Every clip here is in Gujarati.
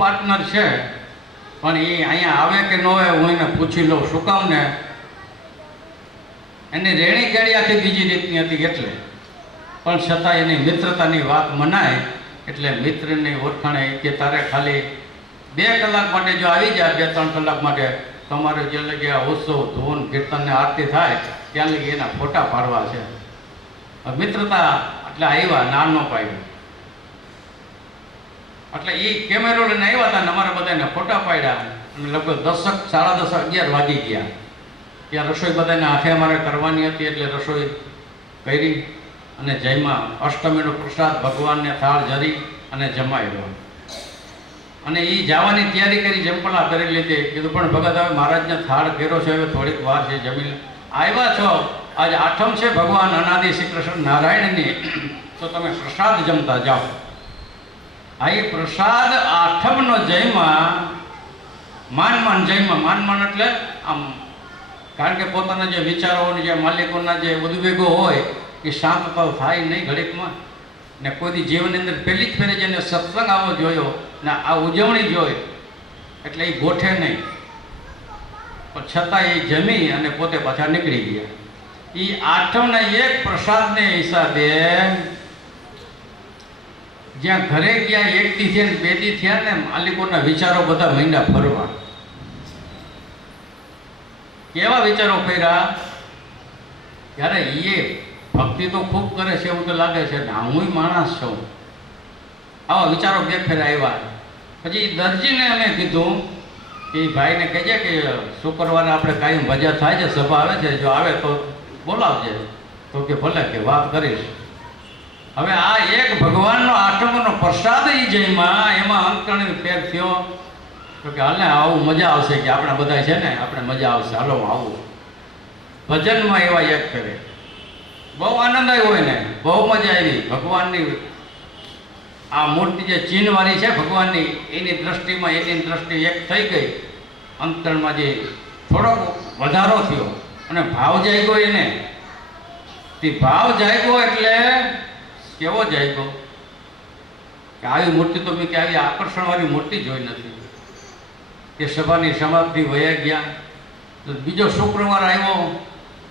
પાર્ટનર છે, પણ એ અહીંયા આવે કે ન આવે હું એને પૂછી લઉં. શું કામ ને એની રેણી કેણી આખી બીજી રીતની હતી એટલે, પણ છતાં એની મિત્રતાની વાત મનાય એટલે મિત્રની ઓળખાણે કે તારે ખાલી 2 કલાક માટે જો આવી જાય, 2-3 કલાક માટે તમારે જે લગી આ ઉત્સવ ધૂન કીર્તન ને આરતી થાય ત્યાં લગી એના ફોટા પાડવા છે. મિત્રતા એટલે આવ્યા, નાનો પાડ્યો એટલે એ કેમેરો લઈને આવ્યા હતા ને અમારે બધાને ફોટા પાડ્યા અને લગભગ 10, 10:30, 11 વાગી ગયા. ત્યાં રસોઈ બધાને હાથે અમારે કરવાની હતી એટલે રસોઈ કરી અને જયમાં અષ્ટમીનો પ્રસાદ ભગવાનને થાળ જરી અને જમાડ્યો અને એ જવાની તૈયારી કરી, જંપલા કરી લીધી. કીધું પણ ભગત હવે મહારાજને થાળ કર્યો છે, હવે થોડીક વાર છે, જમી આવ્યા છો, આજ આઠમ છે ભગવાન અનાદિ શ્રી કૃષ્ણ નારાયણની, તો તમે પ્રસાદ જમતા જાઓ. આ એ પ્રસાદ આઠમનો જયમાં માન જયમાં એટલે આમ, કારણ કે પોતાના જે વિચારો જે માલિકોના જે ઉદ્વેગો હોય એ શાંત તો થાય નહીં ઘડીકમાં. ને કોઈ જીવનની અંદર પહેલી જ ફેરે જેને સત્સંગ આવો જોયો ને આ ઉજવણી જોઈ એટલે એ ગોઠે નહીં, પણ છતાં એ જમી અને પોતે પાછા નીકળી ગયા. એ આઠમના એક પ્રસાદને હિસાબે જ્યાં ઘરે ગયા 1 દી થયા ને 2 દી થયા ને માલિકોના વિચારો બધા મહિના ફરવા. કેવા વિચારો કર્યા? ત્યારે એ ભક્તિ તો ખૂબ કરે છે એવું તો લાગે છે ને હું માણસ છું, આવા વિચારો 2 ફેર આવ્યા. પછી દરજીને અમે કીધું કે ભાઈને કહેજે કે શુક્રવારે આપણે કાયમ ભજા થાય છે, સભા આવે છે, જો આવે તો બોલાવજે. તો કે ભલે, કે વાત કરીશ. હવે આ એક ભગવાનનો આઠમનો પ્રસાદ એ જયમાં એમાં અંકણી ફેર થયો તો કે હાલે આવું મજા આવશે, કે આપણે બધા છે ને આપણે મજા આવશે, હાલો આવું. ભજનમાં એવા એક કરે બહુ આનંદ આવ્યો હોય ને, બહુ મજા આવી. ભગવાનની આ મૂર્તિ જે ચીનવાળી છે ભગવાનની, એની દ્રષ્ટિમાં એની દ્રષ્ટિ એક થઈ ગઈ. અંતરમાં જે થોડોક વધારો થયો અને ભાવ જાગ્યો એને. તે ભાવ જાગ્યો એટલે કેવો જાગ્યો કે આવી મૂર્તિ તો મેં કે આવી આકર્ષણવાળી મૂર્તિ જોઈ નથી. કે સભાની સમાપ્તિ વયા ગયા તો બીજો શુક્રવાર આવ્યો,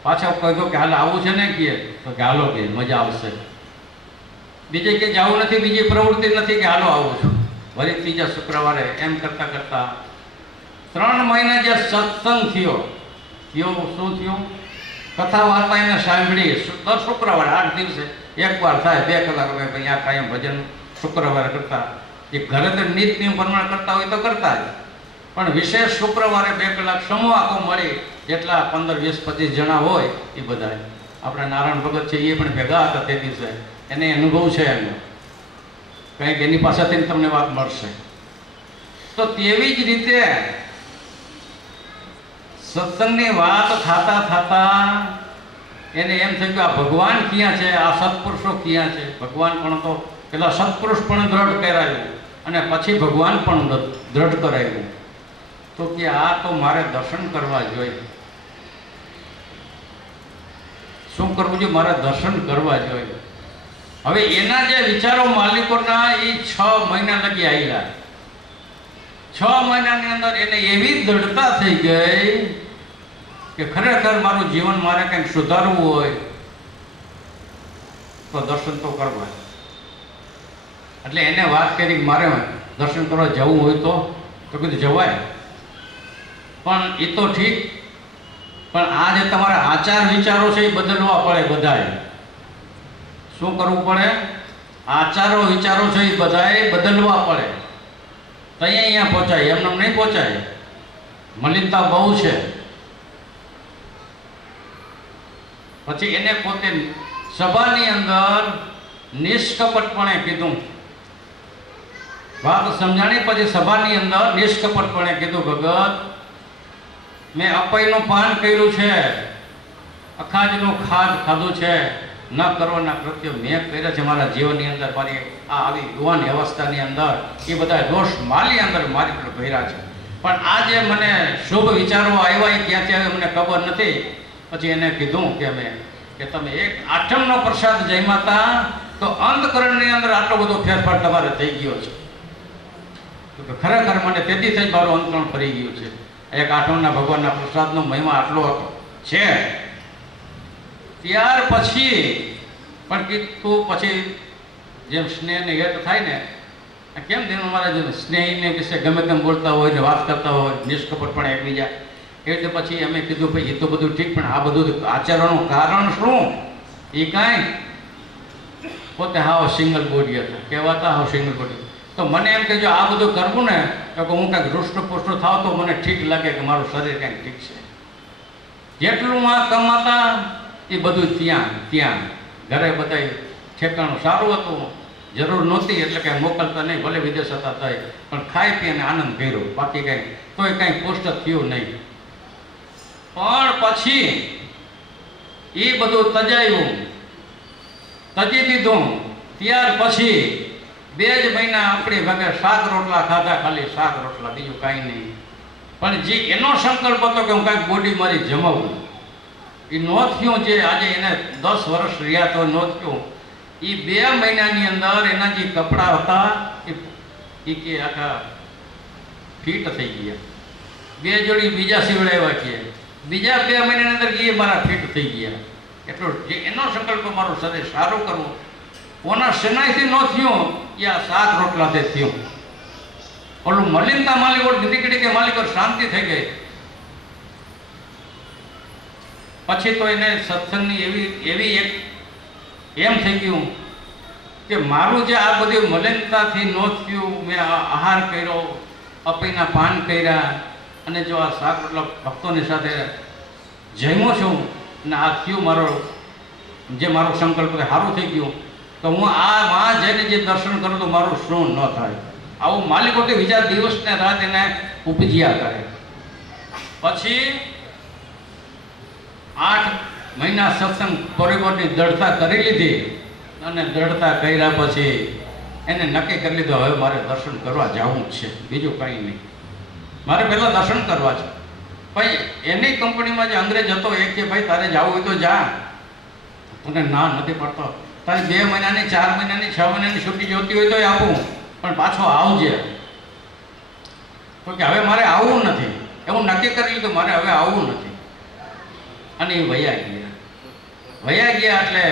પાછા કહ્યું કે હાલ આવું છે ને, તો કે હાલો કે મજા આવશે. બીજે કે જવું નથી, બીજી પ્રવૃત્તિ નથી, કે હાલો આવું છું. વળી ત્રીજા શુક્રવારે એમ કરતાં કરતાં 3 મહિના જે સત્સંગ થયો, શું થયું? કથા વાર્તા એને સાંભળી. દર શુક્રવારે 8 દિવસે એકવાર થાય, 2 કલાક ભાઈ આ કાયમ ભજન શુક્રવારે કરતા. એ ઘરે તો નિત નિયમ પ્રમાણે કરતા હોય તો કરતા જ, પણ વિશેષ શુક્રવારે 2 કલાક સમૂહ આખો મળી, જેટલા 15, 20, 25 જણા હોય એ બધા. આપણે નારાયણ ભગત છે એ પણ ભેગા હતા તે દિવસે, એને અનુભવ છે એનો, કંઈક એની પાસેથી તમને વાત મળશે. તો તેવી જ રીતે સત્સંગની વાત થતા એને એમ થયું કે આ ભગવાન ક્યાં છે, આ સત્પુરુષો ક્યાં છે. ભગવાન પણ તો પેલા સત્પુરુષ પણ દ્રઢ કરાયું અને પછી ભગવાન પણ દ્રઢ કરાયું. તો કે આ તો મારે દર્શન કરવા જોઈએ. શું કરવું જોઈએ? મારે દર્શન કરવા જોઈએ. હવે એના જે વિચારો માલિકોના એ 6 મહિના લગી આવેલા. 6 મહિનાની અંદર એને એવી દ્રઢતા થઈ ગઈ કે ખરેખર મારું જીવન મારે કંઈક સુધારવું હોય તો દર્શન તો કરવા. એટલે એને વાત કરી મારે દર્શન કરવા જવું હોય તો કીધું જવાય, પણ એ તો ઠીક, પણ આ જે તમારા આચાર વિચારો છે એ બદલવા પડે બધાએ. શું કરવું પડે? આચારો વિચારો છે એ બધાએ બદલવા પડે. તો અહીંયા પહોંચાય, એમને નહીં પહોંચાય. મલિનતા બહુ છે. પછી એને પોતે સભાની અંદર નિષ્કપટપણે કીધું, વાત સમજાણી. પછી સભાની અંદર નિષ્કપટપણે કીધું, ભગત મેં અપયનું પાન કર્યું છે, અખાજનું ખાધું છે, ન કરવાના કૃત્યો મેં કર્યા છે મારા જીવનની અંદર. મારી આ આવી યુવાન અવસ્થાની અંદર એ બધા દોષ મારી અંદર મારી પર ભર્યા છે, પણ આ જે મને શુભ વિચારો આવ્યા એ ક્યાંથી આવે મને ખબર નથી. પછી એને કીધું કે તમે એક આઠમનો પ્રસાદ જમ્યા હતા તો અંતકરણની અંદર આટલો બધો ફેરફાર તમારે થઈ ગયો છે. તો કે ખરેખર મને તેથી થઈ મારું અંતરણ ફરી ગયું છે. એક આઠમના ભગવાનના પ્રસાદનો મહિમા આટલો હતો છે. ત્યાર પછી પણ કીધું, પછી જેમ સ્નેહને હેત થાય ને, કેમ તેનું મારા સ્નેહીને વિશે ગમે તેમ બોલતા હોય ને વાત કરતા હોય નિષ્કપટ પણ એકબીજા, એટલે પછી અમે કીધું ભાઈ એ તો બધું ઠીક, પણ આ બધું આચરણનું કારણ શું? એ કાંઈ પોતે હાવ સિંગલ બોડી હતા, કહેવાતા હાવ સિંગલ બોડી. તો મને એમ કે જો આ બધું કરવું ને તો હું કાંઈક હૃષ્ટપુષ્ટ થાવ તો મને ઠીક લાગે કે મારું શરીર કાંઈક ઠીક છે. જેટલું આ કમાતા એ બધું ત્યાં ઘરે બધા ઠેકાણું સારું હતું, જરૂર નહોતી એટલે કાંઈ મોકલતા નહીં, ભલે વિદેશ હતા થાય, પણ ખાઈ પીને આનંદ કર્યો, બાકી કાંઈ તોય કાંઈ પોસ્ટ થયું નહીં. પણ પછી એ બધું તજી દીધું. ત્યાર પછી 2 જ મહિના આપણી ભાગે શાક રોટલા ખાધા, ખાલી શાક રોટલા, બીજું કાંઈ નહીં. પણ જે એનો સંકલ્પ હતો કે હું કાંઈક બોડી મારી જમાવું, એ નો થયું. જે આજે એને 10 વર્ષ રહ્યા તો નો થયું. એ 2 મહિનાની અંદર એના જે કપડાં હતા એ કે આખા ફિટ થઈ ગયા. 2 જોડી બીજા સીવડાવ્યા છે, બીજા 2 મહિનાની અંદર એ મારા ફિટ થઈ ગયા. એટલો જે એનો સંકલ્પ મારું શરીર સારું કરવું, કોના શેનાઈથી ન થયું, એ આ શાક રોટલાથી થયું. ઓલું મલિનતા માલિકો દીકરી કે માલિકો શાંતિ થઈ ગઈ. પછી તો એને સત્સંગની એવી એક એમ થઈ ગયું કે મારું જે આ બધી મલિનતાથી ન થયું, મેં આહાર કર્યો, અપીના પાન કર્યા, અને જો આ શાક રોટલા ભક્તોની સાથે જમ્યો છું અને આ થયું મારો જે મારો સંકલ્પ સારું થઈ ગયું, તો હું આ માં જઈને જે દર્શન કરું તો મારું શું ન થાય. આવું માલિકોથી વિચાર દિવસને રાત એને ઉપજ્યા કરે. પછી 8 મહિના સત્સંગ પરિવારની દ્રઢતા કરી લીધી, અને દ્રઢતા કર્યા પછી એને નક્કી કરી લીધું હવે મારે દર્શન કરવા જવું જ છે, બીજું કંઈ નહીં, મારે પહેલાં દર્શન કરવા છે. ભાઈ એની કંપનીમાં જે અંગ્રેજ હતો એ કે ભાઈ તારે જવું હોય તો જા, તને ના નથી પડતો, તારે 2 મહિનાની 4 મહિનાની 6 મહિનાની છુટ્ટી જોતી હોય તો આપું, પણ પાછો આવજે. તો કે હવે મારે આવવું નથી, એવું નક્કી કરી લીધું મારે હવે આવવું નથી. અને એ વયા ગયા એટલે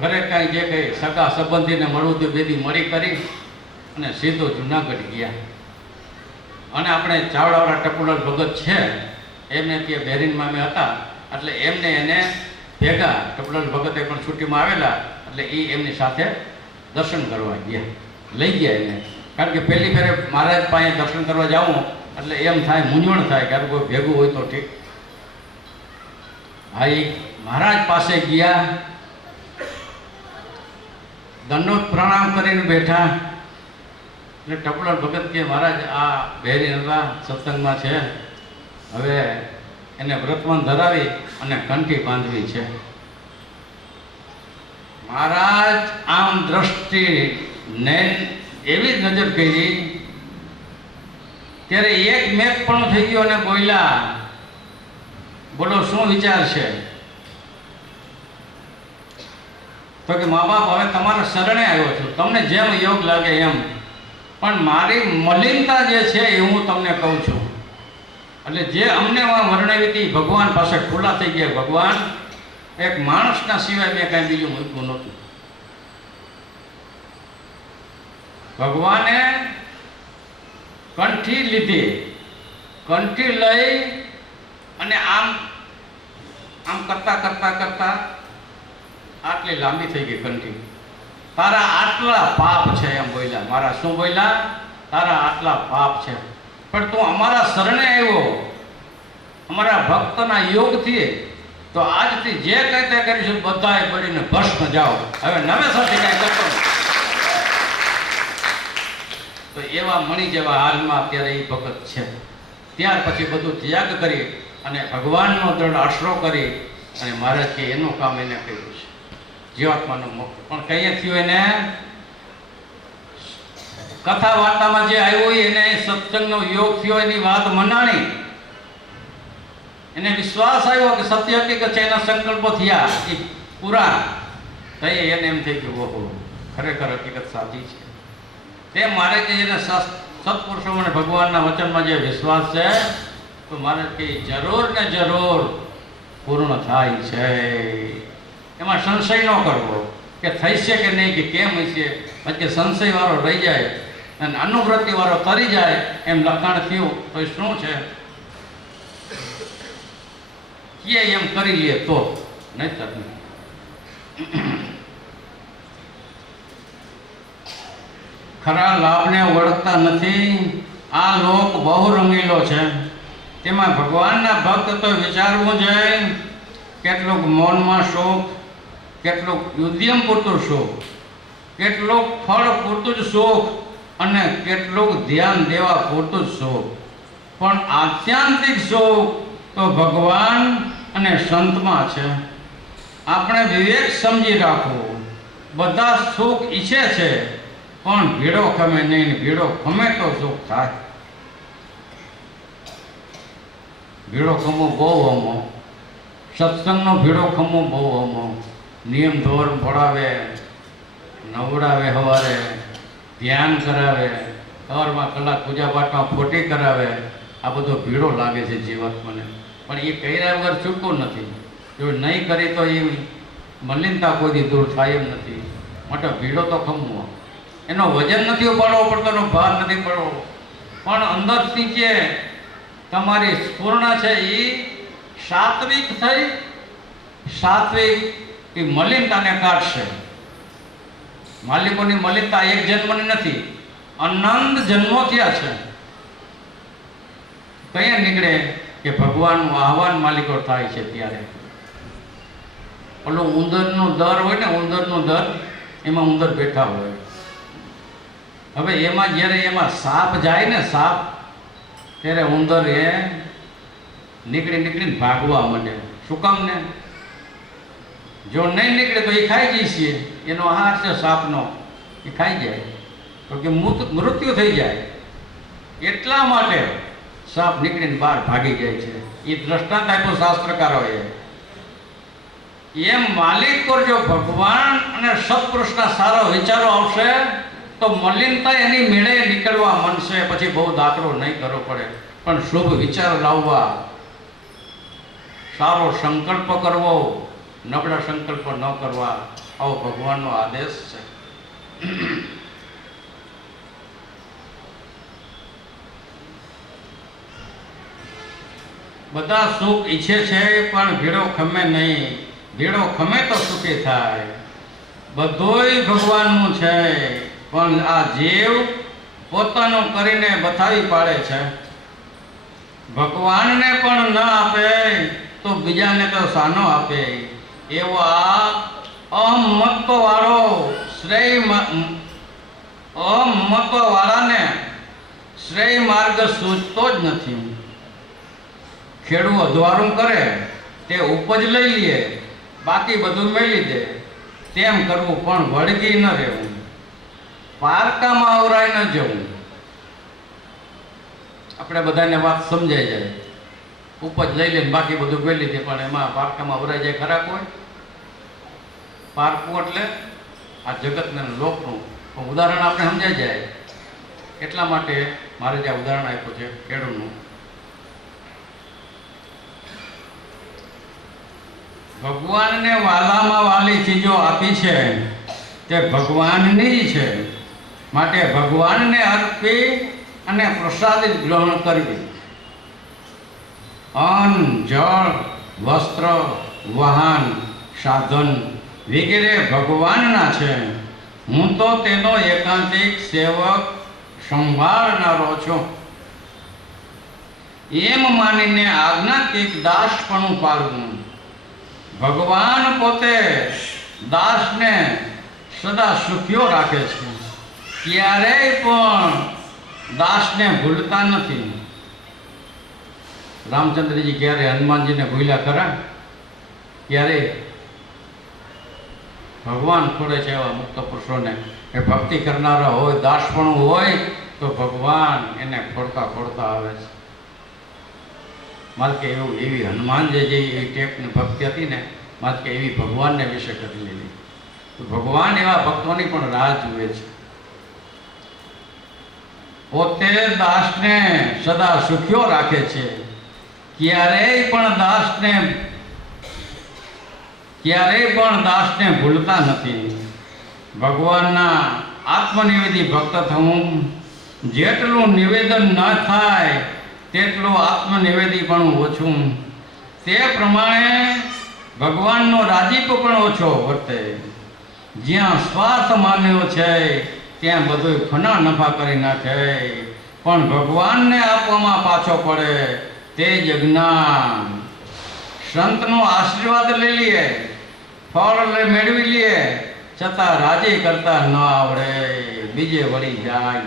ઘરે કાંઈ જે કંઈ સગા સંબંધીને મળવું તો બેદી મળી કરી અને સીધો જુનાગઢ ગયા. અને આપણે ચાવડાવાળા ટપુલાલ ભગત છે એમને ત્યાં બેરીનમાં અમે હતા, એટલે એને ભેગા ટપુલાલ ભગતે પણ છુટ્ટીમાં આવેલા, એટલે એ એમની સાથે દર્શન કરવા ગયા, લઈ ગયા એને. કારણ કે પહેલી ફેરે મહારાજ પાસે દર્શન કરવા જાઉં એટલે એમ થાય, મૂંઝવણ થાય કે કોઈ ભેગું હોય તો ઠીક. હા, એ મહારાજ પાસે ગયા, દંડોત પ્રણામ કરીને બેઠા. એટલે ટપુલાલ ભગત કે મહારાજ આ બહેરી હતા સત્સંગમાં છે, હવે એને વ્રતમાન ધરાવી અને કંઠી બાંધવી છે. મહારાજ આમ દ્રષ્ટિ નૈન એવી જ નજર કરી ત્યારે એક મેઘ પણ થઈ ગયો અને બોલ્યા, બોલો શું વિચાર છે? તો કે મા બાપ હવે તમારા શરણે આવ્યો છું, તમને જેમ યોગ લાગે એમ, પણ મારી મલિનતા જે છે એ હું તમને કહું છું. એટલે જે અમને વર્ણવી હતી ભગવાન પાસે ખુલ્લા થઈ ગયા. ભગવાન એક માણસના સિવાય મેં કાંઈ બીજું મૂક્યું નહોતું. ભગવાને કંઠી લીધી, કંઠી લઈ અને આમ કરતા આટલી લાંબી થઈ ગઈ કંઠી. તારા આટલા પાપ છે એમ બોલ્યા. મારા શું બોલ્યા? તારા આટલા પાપ છે, પણ તું અમારા શરણે આવ્યો, અમારા ભક્તના યોગથી, તો આજથી જે કંઈ તે કરીશું બધાએ બળીને ભસ્મ જાઓ, હવે નવેસરથી કાંઈ કરતો નથી. તો એવા મણી જેવા હાલમાં અત્યારે એ ભગત છે. ત્યાર પછી બધું ત્યાગ કરી અને ભગવાનનો દ્રઢ આશરો કરી અને મહારાજ કે એનું કામ એને કર્યું છે, જીવાત્માનું મુક્ત. પણ કઈ થયું એને? કથા વાર્તામાં જે આવ્યું એને સત્સંગનો યોગ થયો, એની વાત મનાણી, એને વિશ્વાસ આવ્યો કે સત્ય હકીકત છે, એના સંકલ્પો થયા એ પૂરા થઈ. એને એમ થઈ ગયું ઓહો ખરેખર હકીકત સાચી છે. તે મારે કે જેને સત્પુરુષો અને ભગવાનના વચનમાં જે વિશ્વાસ છે તો મારે કે જરૂર ને જરૂર પૂર્ણ થાય છે. એમાં સંશય ન કરવો કે થઈ છે કે નહીં, કે કેમ હશે. પછી સંશયવાળો રહી જાય અને અનુવૃત્તિવાળો તરી જાય એમ લખાણ થયું તો એ શું છે? કે એમ કરી લઈએ તો નહીં. ખરા લાભને ઓળખતા નથી. આ લોક બહુ રંગીલો છે. તેમાં ભગવાનના ભક્ત તો વિચારવું જોઈએ કેટલુંક મૌનમાં સુખ, કેટલુંક ઉદ્યમ પૂરતું સુખ, કેટલુંક ફળ પૂરતું જ સુખ અને કેટલુંક ધ્યાન દેવા પૂરતું જ સુખ. પણ આત્યંતિક સુખ તો ભગવાન અને સંતમાં છે. આપણે વિવેક સમજી રાખવું. બધા સુખ ઈચ્છે છે પણ ભીડો ખમે નહીં, ભીડો ખમે તો સુખ થાય. ભીડો ખમવો બહુ અમો, સત્સંગનો ભીડો ખમવો બહુ અમો. નિયમ ધોરણ પડાવે, નવડાવે, સવારે ધ્યાન કરાવે, સવારમાં કલાક પૂજા પાઠમાં ખોટી કરાવે. આ બધો ભીડો લાગે છે જીવાત્માને. પણ એ કર્યા વગર છૂટતું નથી. જો નહીં કરી તો એ મલિનતા કોઈથી દૂર થાય એમ નથી. માટે ભીડો તો ખમવો. એનો વજન નથી ઉપાડવો પડતો, એનો ભાર નથી પડવો. પણ અંદરથી જે તમારી સ્ફૂર્ણા છે એ સાત્વિક થઈ, સાત્વિક એ મલિનતાને કાઢશે. માલિકોની મલિનતા એક જન્મની નથી, અનંત જન્મો થયા છે. કયા નીકળે કે ભગવાનનું આહવાન માલિકો થાય છે ત્યારે. ઓલું ઉંદરનું દર હોય ને, ઉંદરનું દર, એમાં ઉંદર બેઠા હોય. હવે એમાં જ્યારે એમાં સાપ જાય ને, સાપ, ત્યારે ઉંદર એ નીકળીને ભાગવા માંડે. શું કામ ને? જો નહીં નીકળે તો એ ખાઈ જઈશે. એનો આહાર છે સાપનો, એ ખાઈ જાય તો કે મૃત્યુ થઈ જાય. એટલા માટે સાપ નીકળીને બહાર ભાગી જાય છે. એ દ્રષ્ટાંત આપ્યું શાસ્ત્રકારોએ. એમ માલિક પર જો ભગવાન અને સત્પુરુષના સારા વિચારો આવશે તો મલિનતા એની મેળે નીકળવા માંડશે. પછી બહુ દાખલો નહીં કરવો પડે, પણ શુભ વિચાર લાવવા, સારો સંકલ્પ કરવો, નબળા સંકલ્પ ન કરવા, આવો ભગવાનનો આદેશ છે. બધા સુખ ઈચ્છે છે પણ ભીડો ખમે નહીં. ભીડો ખમે તો સુખી થાય. બધુંય ભગવાનનું છે પણ આ જીવ પોતાનું કરીને બતાવી પાડે છે. ભગવાનને પણ ન આપે તો બીજાને તો સાનો આપે. એવો આ અહમત્વવાળો અહમત્વવાળાને શ્રેય માર્ગ સૂચતો જ નથી. ખેડૂત અધવારું કરે તે ઉપજ લઈ લે, બાકી બધું મેળવી દે. તેમ કરવું પણ વળગી ન રહેવું, પારકામાં અવરાય ન જવું. આપણે બધાને વાત સમજાઈ જાય. ઉપજ લઈ લે બાકી બધું મેળવી દે, પણ એમાં પારકામાં અવરાઈ જાય ખરા કોઈ? પારકું એટલે આ જગતને લોકનું ઉદાહરણ આપણે સમજાઈ જાય. એટલા માટે મારે જે ઉદાહરણ આપ્યું છે ખેડૂતનું. ભગવાનને વાલામાં વાલી ચીજો આપી છે તે ભગવાનની જ છે. માટે ભગવાનને અર્પી અને પ્રસાદિત ગ્રહણ કરવી. અન્ન, જળ, વસ્ત્ર, વાહન, સાધન વગેરે ભગવાનના છે. હું તો તેનો એકાંતિક સેવક, સંભાળનારો છું. એમ માનીને આજ્ઞાતિક દાસપણું પાળવું. ભગવાન પોતે દાસને સદા સુખ્યો રાખે છે. ક્યારેય પણ દાસને ભૂલતા નથી. રામચંદ્રજી ક્યારે હનુમાનજીને ભૂલ્યા ખરા? ક્યારે? ભગવાન ખોડે છે એવા મુક્ત પુરુષોને. એ ભક્તિ કરનારા હોય, દાસપણું હોય તો ભગવાન એને ખોડતા ખોડતા આવે છે. મારે કે એવું એવી હનુમાન જે એવી ટેપની ભક્તિ હતી ને, મારે કે એવી ભગવાનને વિશે કરી લીધી. તો ભગવાન એવા ભક્તોની પણ રાહ જુએ છે. પોતે દાસને સદા સુખ્યો રાખે છે, ક્યારેય પણ દાસને ભૂલતા નથી. ભગવાનના આત્મનિવેદી ભક્ત થવું, જેટલું નિવેદન ન થાય તેટલું આત્મનિવેદી પણ ઓછું. તે પ્રમાણે ભગવાનનો રાજીપો પણ ઓછો વર્તે. જ્યાં સ્વાર્થ માન્યો છે ત્યાં બધું ફના નફા કરી નાખે, પણ ભગવાનને આપવામાં પાછો પડે તે જ જ્ઞાન. સંતનો આશીર્વાદ લઈ લઈએ, ફળ મેળવી લઈએ, છતાં રાજી કરતા ન આવડે, બીજે વળી જાય.